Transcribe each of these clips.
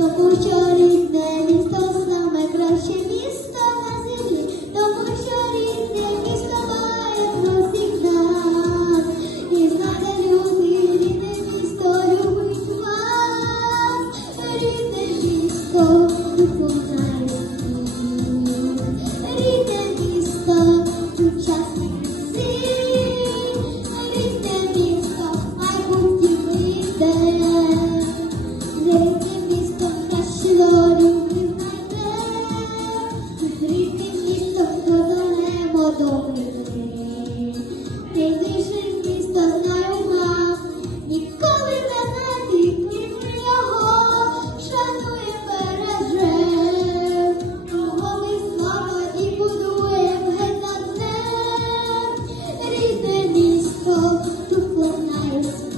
тому що рідне місто саме краще місто на землі, тому що рідне місто має про нас. І знайде люди, рідне місто любить вас, вам, ніколи не знайти, крім його, шанує береже. Його ми слава і будуєм геть над ним. Місто, тут лунає світ.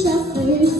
shuffle